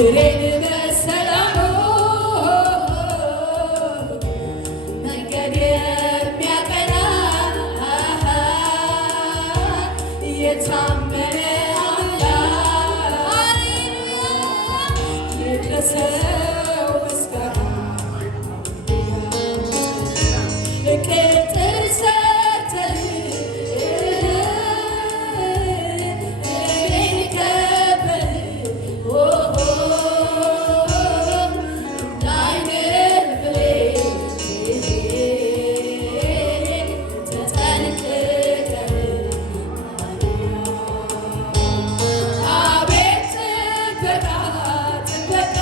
እግሬን በሰላም መንገድ የሚያቀና የታመነ አምላክ ይድረሰው ምስጋና ቅጥር ሰርተህ እኔን ከበህ እንዳይንህ ብሌን ተጠንቅቀህ አቤት ጥበቃ ጥበቃ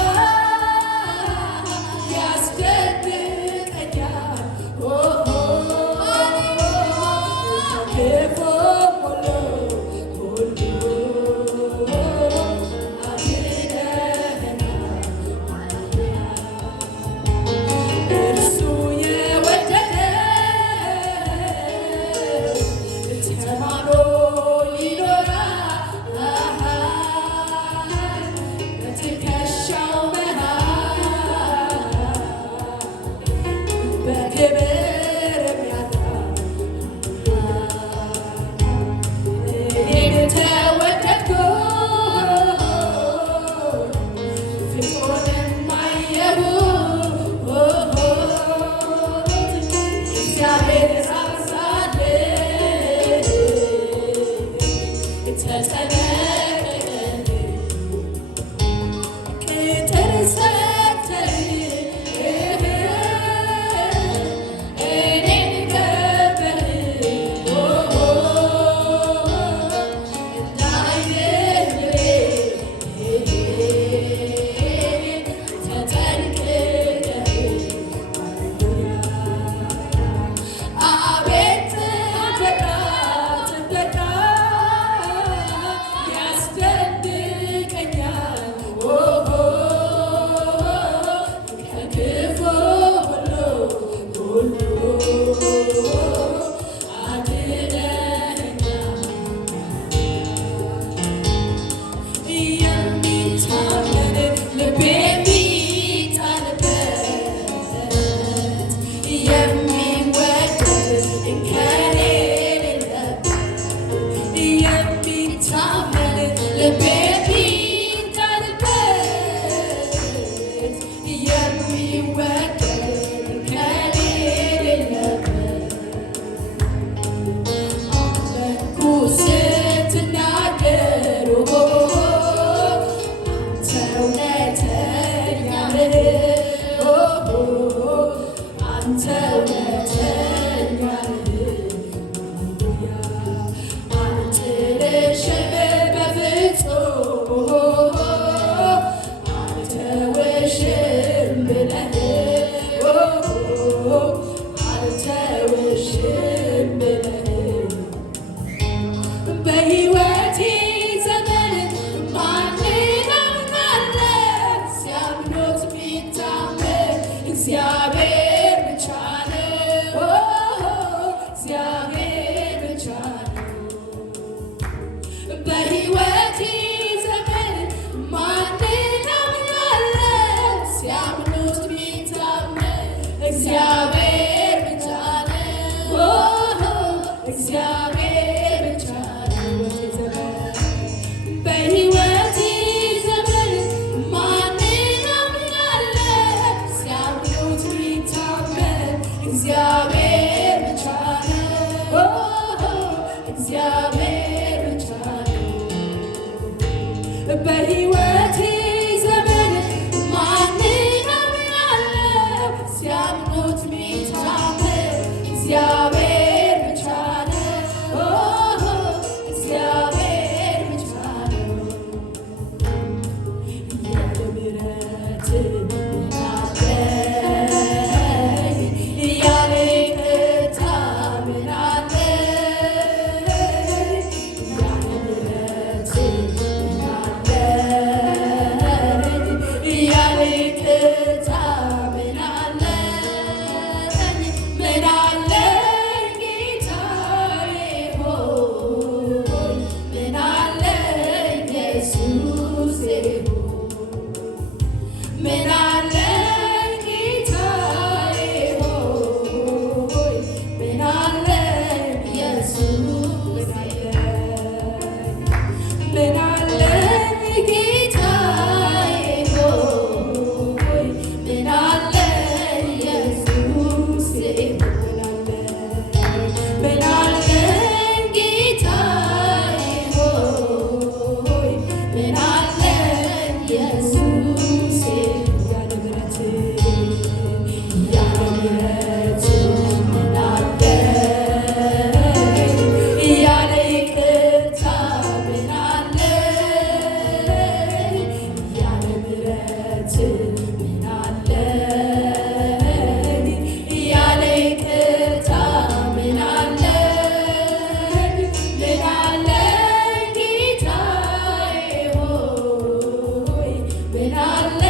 ምን አለ ጌታዬ ሆይ ምን አለ ኢየሱስ ምን አለ ጌታዬ ሆይ ምን አለ ኢየሱስ ምን አለ ጌታዬ ሆይ ምን አለ ኢየሱስ ያለ ምሕረት ምን አለ ያለ ይቅርታ ምን አለ ያለ ምሕረት ምን አለ ያለ ይቅርታ ምን አለ ምን አለ ጌታዬ ሆይ ምን አለ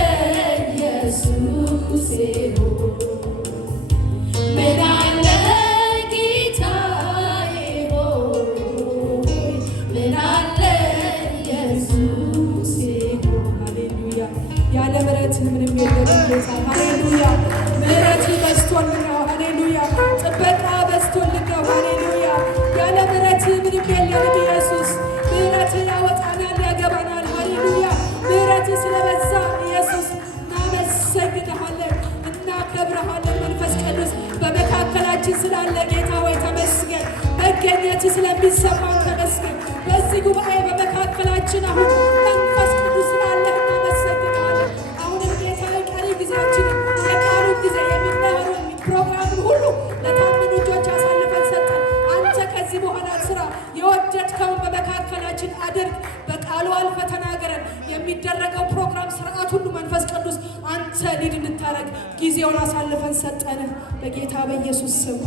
ኢየሱስ ምን አለ ጌታዬ ሆይ ምን አለ ኢየሱስ ሃሌሉያ ያለ ምሕረት ምንም የለም ጌታ ሃሌሉያ ምሕረት በዝቶልን ነው ሃሌሉያ ጥበቃ በዝቶልን ነው ሃሌሉያ ያለ ምሕረት ምንም የለም ኢየሱስ ምሕረት ያወጣናል ያገባናል ሃሌሉያ ምሕረት ስለበዛ ኢየሱስ እናመሰግንሃለን እናከብረሃለን መንፈስ ቅዱስ በመካከላችን ስላለ ጌታ ሆይ ተመስገን መገኘት ስለሚሰማን ተመስገን በዚህ ጉባኤ በመካከላችን አሁን መንፈስ ቅዱስ ስላለ እናመሰግንሃለን አሁንም ጌታ ቀሪ ጊዜያችንን የቃሉን ጊዜ የሚመሩን ፕሮግራምን ሁሉ ለታመኑ እጆች አሳልፈን ሰጠን አንተ ከዚህ በኋላ ስራ የወደድከውን በመካከላችን አድርግ በቃሉ አልፈ ተናገረን የሚደረገው ፕሮግራም ስርዓት ሁሉ መንፈስ ቅዱስ አንተ ሊድ እንድታረግ ጊዜውን አሳልፈን ሰጠን በጌታ በኢየሱስ ስም